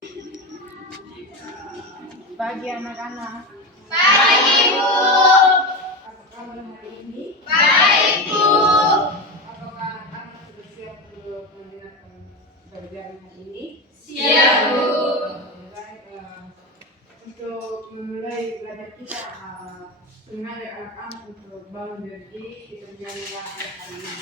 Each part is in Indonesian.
Pagi anak-anak. Pagi, Bu. Apa kabar hari ini? Baik, Bu. Apakah anak-anak sudah siap untuk mendengarkan pelajaran hari ini? Siap, Bu. Baik, untuk memulai belajar kita, mengajak anak-anak untuk bangun berdiri, kita menyanyikan hari ini.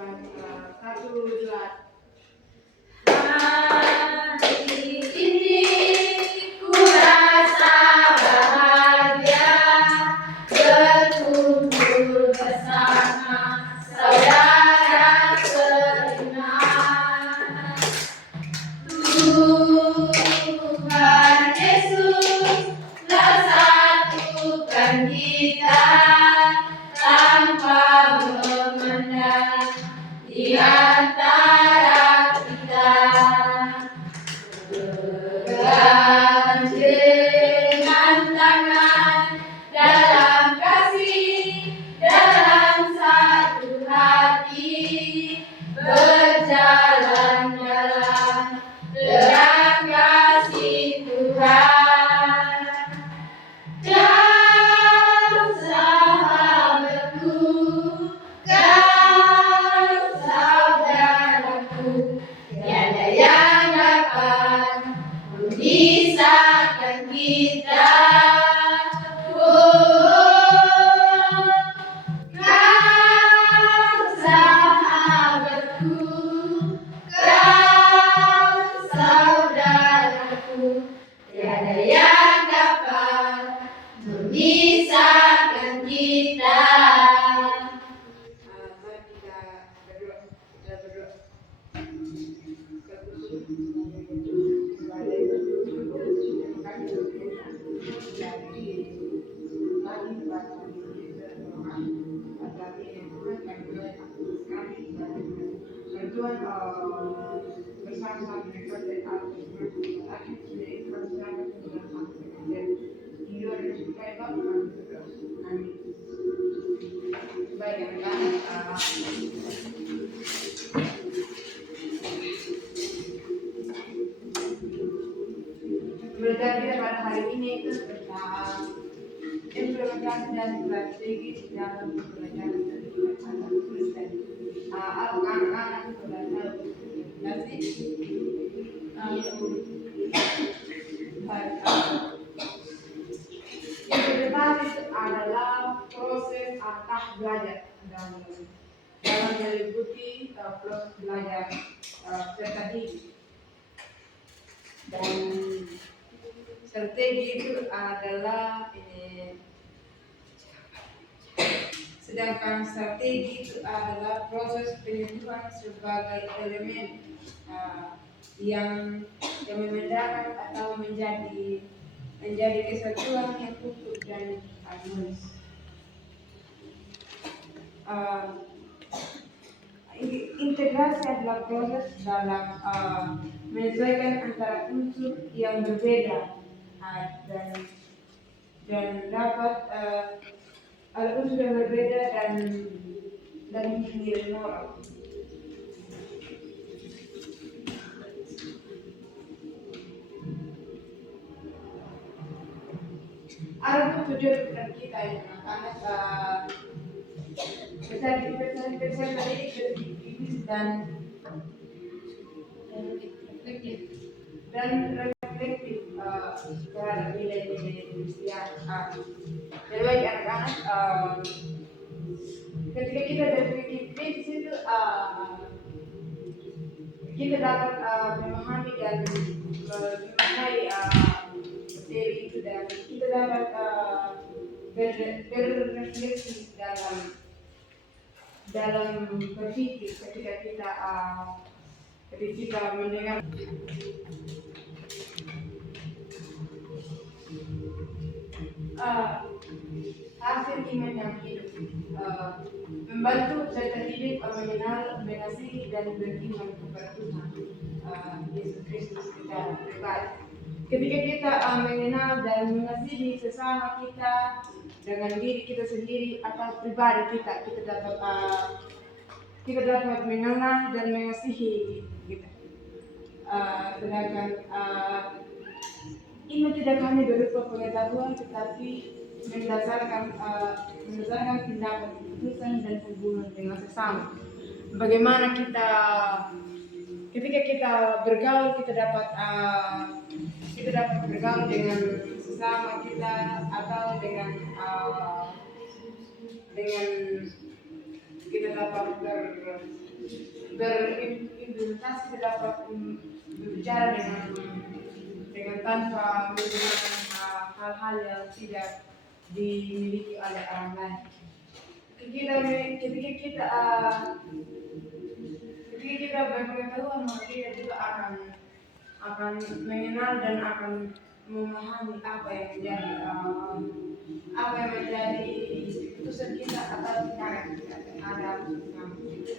Baik, 1, 2. Hari ini ku rasa bahagia berkumpul bersama saudara seiman. Tuhan Yesus telah satukan kita tanpa memandang di antara kita. Pegang dengan tangan dalam kasih, dalam satu hati, berjalan dalam terang kasih Tuhan. Kau sahabatku, kau saudaraku, tiada yang dapat memisahkan kita. Oh, kau sahabatku, kau saudaraku, tiada yang dapat memisahkan kita. Mari kita berdoa. Tuhan bersama-sama dengan kita dan akhir sudah ikhlas selamat dalam akhir dan hidup dan supaya Bapak amin. Baik, anak-anak, belajar kita pada hari ini itu tentang implementasi dan strategi dalam pembelajaran dan anak Kristen. Apakah anak-anak itu sudah tahu implementasi? Baik, implementasi itu adalah proses atau belajar dalam meliputi proses belajar tadi. Dan strategi itu adalah sedangkan strategi itu adalah proses penentuan sebagai elemen yang membedakan atau menjadi kesatuan yang utuh dan harmonis. Integrasi adalah proses dalam menyesuaikan antara unsur yang berbeda dan dapat ada unsur yang berbeda dan nilai moral. Ada tujuan program kita ya anak-anak besar tadi kritis dan reflektif terhadap nilai-nilai Kristen. Jadi bagi anak-anak ketika kita berpikir kritis itu kita dapat memahami dan memaknai materi itu dan kita dapat berrefleksi dalam berpikir ketika kita mendengar hasil iman yang hidup, membantu terdidik mengenal, mengasihi dan beriman kepada Tuhan Yesus Kristus secara pribadi. Ketika kita mengenal dan mengasihi sesama kita dengan diri kita sendiri atau pribadi kita, kita dapat mengenal dan mengasihi kita. Sedangkan ini tidak hanya berupa pengetahuan, tetapi berdasarkan tindakan, keputusan dan hubungan dengan sesama. Bagaimana ketika kita bergaul, kita dapat bergaul dengan sesama kita atau dengan kita dapat berimplementasi, kita dapat berbicara dengan tanpa menggunakan hal-hal yang tidak dimiliki oleh orang lain. Ketika kita berpengetahuan, maka kita juga akan mengenal dan akan memahami apa yang menjadi keputusan kita atau tindakan kita terhadap sesama kita.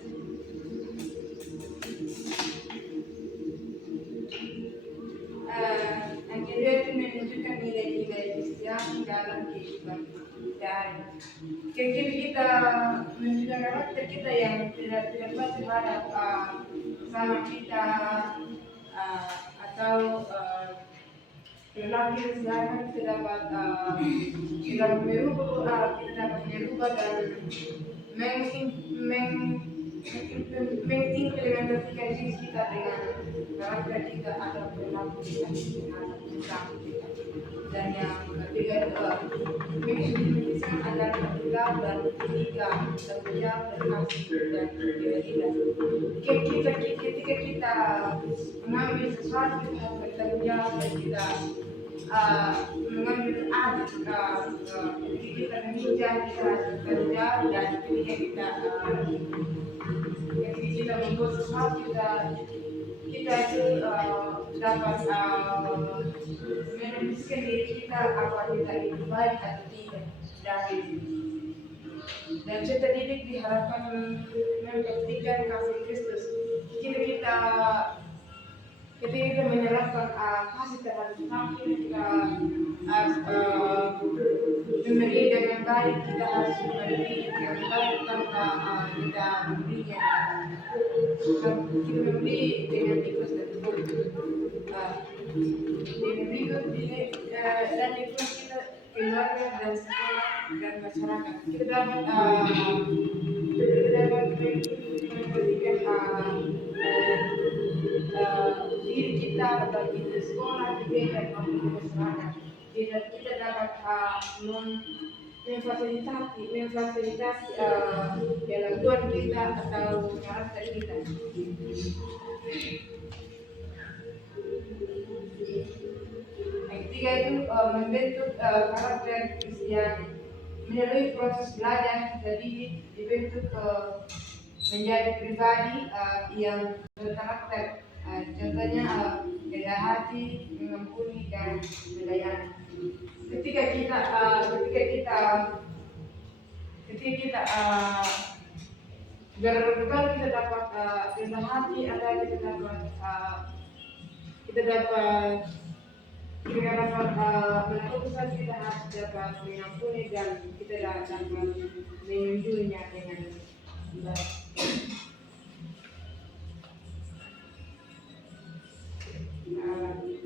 Yang kedua itu menunjukkan nilai-nilai Kristiani dalam kehidupan sehari. Ketika kita menunjukkan karakter kita yang tidak baik terhadap sesama kita atau perilaku keseharian, kita dapat merubah dan mengimplementasikan diri kita dengan karakter kita atau perilaku kita terhadap sesama kita. Dan yang ketiga itu mengimplementasikan agar bergaul dan ketika tanggung jawab dan kasih dan keadilan. Ketika kita mengambil sesuatu, kita harus bertanggung jawab dan kita mengambil adil. Ketika kita meminjam, kita harus bertanggung jawab, dan ketika kita membuat sesuatu, kita itu dapat menuliskan diri kita apa kita itu baik atau tidak. Dan kita didik diharapkan mempraktikkan kasih Kristus. Ketika kita menyerahkan kasih terhadap sesama kita harus memberi dengan baik, kita harus memberi dengan baik tanpa kita memberi dengan ikhlas dan tulus. Dan ikhlas kita keluarga dan sekolah dan masyarakat. Kita dapat memberikan diri kita bagi di sekolah, di gereja, maupun di masyarakat. Kita dapat memfasilitasi kelakuan kita atau karakter kita. Yang ketiga itu membentuk karakter Kristiani. Melalui proses belajar, jadi dibentuk menjadi pribadi yang berkarakter. Contohnya rendah hati, mengampuni dan melayani. Ketika kita bergaul, kita dapat rendah hati, atau kita dapat melakukan, kita harus dapat mengampuni dan kita dapat menunjuknya dengan baik.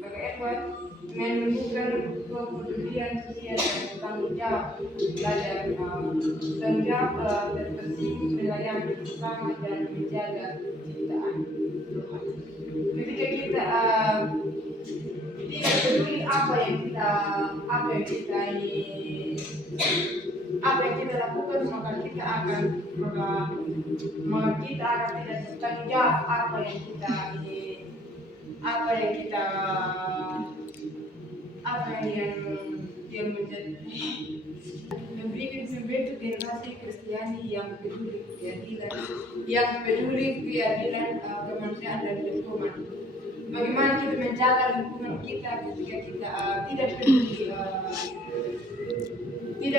Bagi Edward, menunjukkan kepedulian sosial dan tanggung jawab, belajar tanggung jawab terbersih, melayani bersama dan menjaga ciptaan Tuhan. Ketika kita tidak peduli apa yang kita lakukan, maka kita akan tidak bertanggung jawab apa yang menjadi memberikan sebuah generasi Kristiani yang peduli keadilan, kemanusiaan dan lingkungan. Bagaimana kita menjaga lingkungan kita ketika kita tidak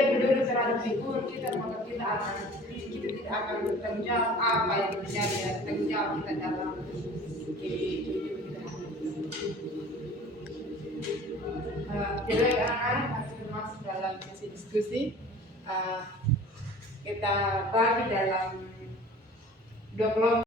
peduli terhadap lingkungan kita, maka kita tidak akan bertanggung jawab apa yang menjadi tanggung jawab kita dalam hidup kita. Jadi anak-anak masih masuk dalam sesi diskusi. Kita bagi dalam 2 kelompok.